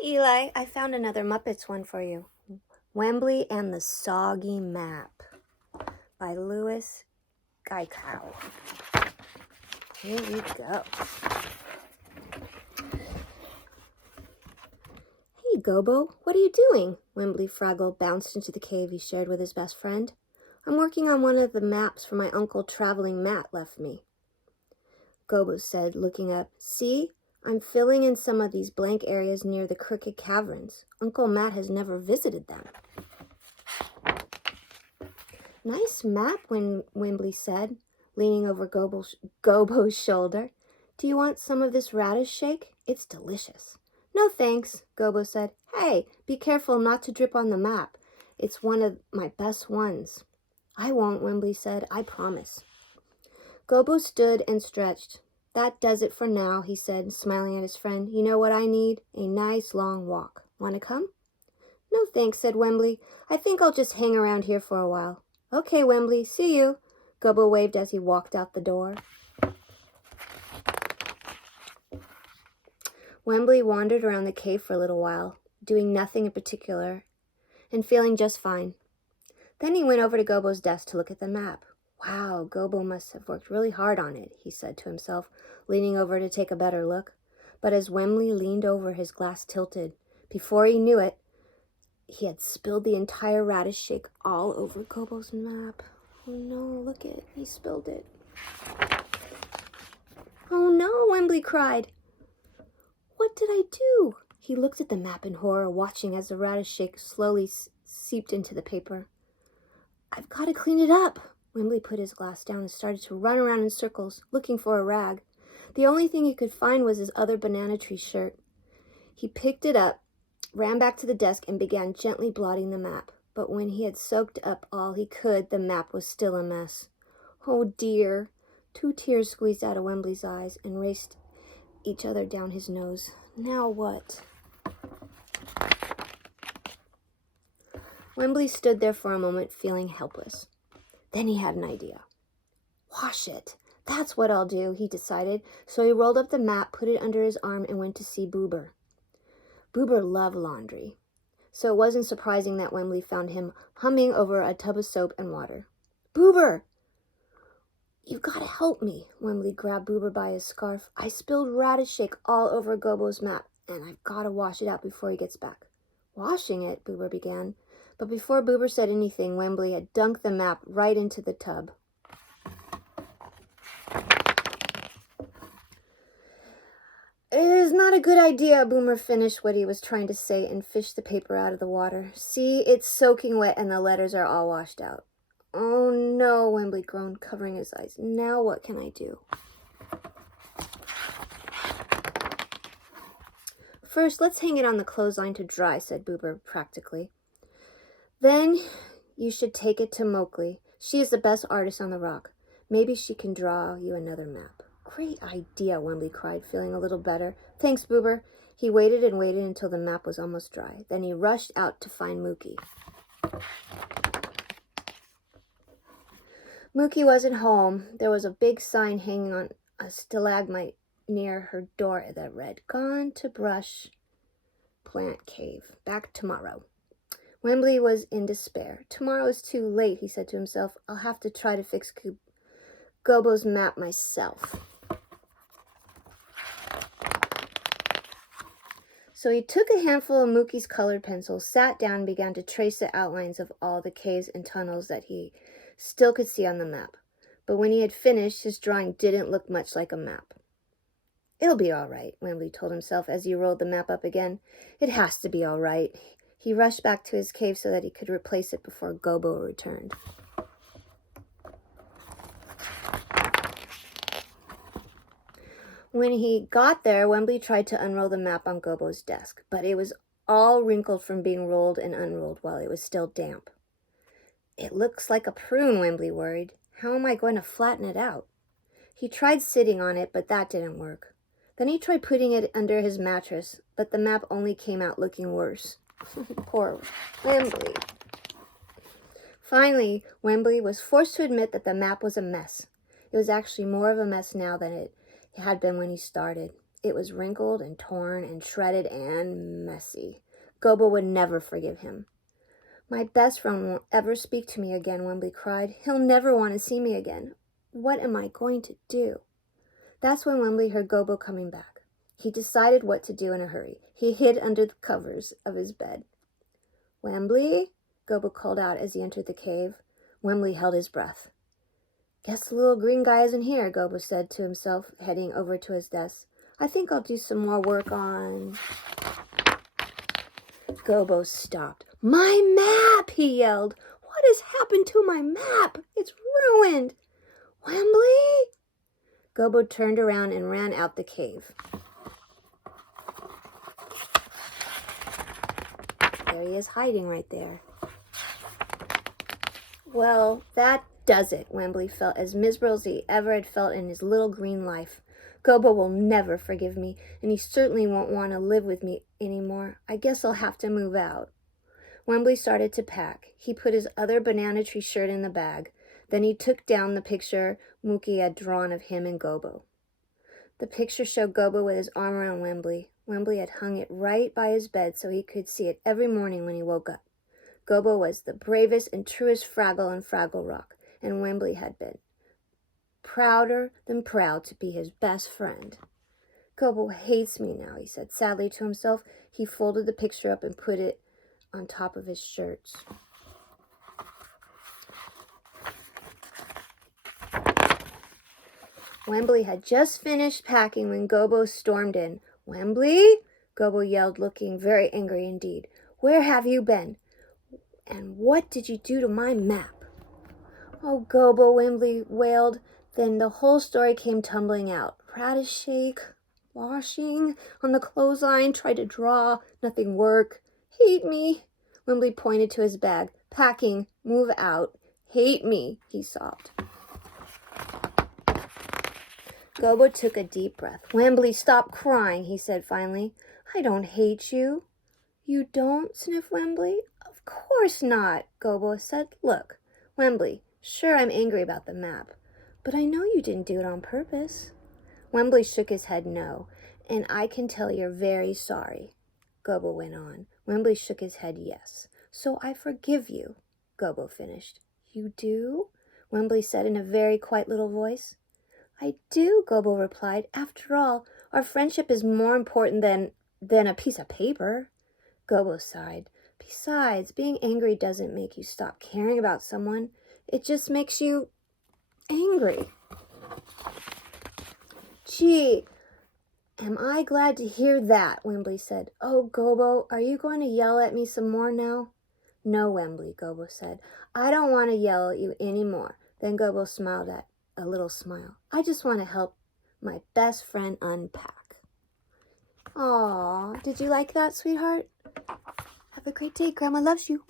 Hi, Eli. I found another Muppets one for you. Wembley and the Soggy Map by Louise Gikow. Here we go. Hey, Gobo, what are you doing? Wembley Fraggle bounced into the cave he shared with his best friend. I'm working on one of the maps for my uncle Traveling Matt left me. Gobo said, looking up. See? I'm filling in some of these blank areas near the Crooked Caverns. Uncle Matt has never visited them. Nice map, Wembley said, leaning over Gobo's shoulder. Do you want some of this radish shake? It's delicious. No thanks, Gobo said. Hey, be careful not to drip on the map. It's one of my best ones. I won't, Wembley said. I promise. Gobo stood and stretched. That does it for now, he said, smiling at his friend. You know what I need? A nice long walk. Want to come? No thanks, said Wembley. I think I'll just hang around here for a while. Okay, Wembley, see you. Gobo waved as he walked out the door. Wembley wandered around the cave for a little while, doing nothing in particular, and feeling just fine. Then he went over to Gobo's desk to look at the map. Wow, Gobo must have worked really hard on it, he said to himself, leaning over to take a better look. But as Wembley leaned over, his glass tilted. Before he knew it, he had spilled the entire radish shake all over Gobo's map. Oh no, look it, he spilled it. Oh no, Wembley cried. What did I do? He looked at the map in horror, watching as the radish shake slowly seeped into the paper. I've got to clean it up. Wembley put his glass down and started to run around in circles, looking for a rag. The only thing he could find was his other banana tree shirt. He picked it up, ran back to the desk, and began gently blotting the map. But when he had soaked up all he could, the map was still a mess. Oh dear. 2 tears squeezed out of Wembley's eyes and raced each other down his nose. Now what? Wembley stood there for a moment, feeling helpless. Then he had an idea. Wash it. That's what I'll do, he decided. So he rolled up the map, put it under his arm, and went to see Boober. Boober loved laundry, so it wasn't surprising that Wembley found him humming over a tub of soap and water. Boober! You've got to help me. Wembley grabbed Boober by his scarf. I spilled radish shake all over Gobo's map, and I've got to wash it out before he gets back. Washing it, Boober began. But before Boober said anything, Wembley had dunked the map right into the tub. It is not a good idea, Boomer finished what he was trying to say and fished the paper out of the water. See, it's soaking wet and the letters are all washed out. Oh no, Wembley groaned, covering his eyes. Now what can I do? First, let's hang it on the clothesline to dry, said Boober practically. Then you should take it to Mowgli. She is the best artist on the rock. Maybe she can draw you another map. Great idea, Wembley cried, feeling a little better. Thanks, Boober. He waited and waited until the map was almost dry. Then he rushed out to find Mookie. Mookie wasn't home. There was a big sign hanging on a stalagmite near her door that read, Gone to Brush Plant Cave. Back tomorrow. Wembley was in despair. Tomorrow is too late, he said to himself. I'll have to try to fix Gobo's map myself. So he took a handful of Mookie's colored pencils, sat down, and began to trace the outlines of all the caves and tunnels that he still could see on the map. But when he had finished, his drawing didn't look much like a map. It'll be all right, Wembley told himself as he rolled the map up again. It has to be all right. He rushed back to his cave so that he could replace it before Gobo returned. When he got there, Wembley tried to unroll the map on Gobo's desk, but it was all wrinkled from being rolled and unrolled while it was still damp. It looks like a prune, Wembley worried. How am I going to flatten it out? He tried sitting on it, but that didn't work. Then he tried putting it under his mattress, but the map only came out looking worse. Poor Wembley. Finally, Wembley was forced to admit that the map was a mess. It was actually more of a mess now than it had been when he started. It was wrinkled and torn and shredded and messy. Gobo would never forgive him. My best friend won't ever speak to me again, Wembley cried. He'll never want to see me again. What am I going to do? That's when Wembley heard Gobo coming back. He decided what to do in a hurry. He hid under the covers of his bed. Wembley? Gobo called out as he entered the cave. Wembley held his breath. Guess the little green guy isn't here, Gobo said to himself, heading over to his desk. I think I'll do some more work on... Gobo stopped. My map, he yelled. What has happened to my map? It's ruined. Wembley? Gobo turned around and ran out the cave. There he is hiding right there. Well, that does it, Wembley felt as miserable as he ever had felt in his little green life. Gobo will never forgive me, and he certainly won't want to live with me anymore. I guess I'll have to move out. Wembley started to pack. He put his other banana tree shirt in the bag. Then he took down the picture Mookie had drawn of him and Gobo. The picture showed Gobo with his arm around Wembley. Wembley had hung it right by his bed so he could see it every morning when he woke up. Gobo was the bravest and truest Fraggle in Fraggle Rock, and Wembley had been prouder than proud to be his best friend. Gobo hates me now, he said sadly to himself. He folded the picture up and put it on top of his shirts. Wembley had just finished packing when Gobo stormed in. Wembley? Gobo yelled, looking very angry indeed. Where have you been? And what did you do to my map? Oh, Gobo, Wembley wailed. Then the whole story came tumbling out. Radish shake, washing on the clothesline, tried to draw, nothing worked. Hate me. Wembley pointed to his bag. Packing, move out. Hate me, he sobbed. Gobo took a deep breath. Wembley, stop crying, he said finally. I don't hate you. You don't? Sniffed Wembley. Of course not, Gobo said. Look, Wembley, sure I'm angry about the map, but I know you didn't do it on purpose. Wembley shook his head no, and I can tell you're very sorry, Gobo went on. Wembley shook his head yes. So I forgive you, Gobo finished. You do? Wembley said in a very quiet little voice. I do, Gobo replied. After all, our friendship is more important than a piece of paper. Gobo sighed. Besides, being angry doesn't make you stop caring about someone. It just makes you angry. Gee, am I glad to hear that, Wembley said. Oh, Gobo, are you going to yell at me some more now? No, Wembley, Gobo said. I don't want to yell at you any more. Then Gobo smiled at a little smile. I just want to help my best friend unpack. Aw, did you like that, sweetheart? Have a great day. Grandma loves you.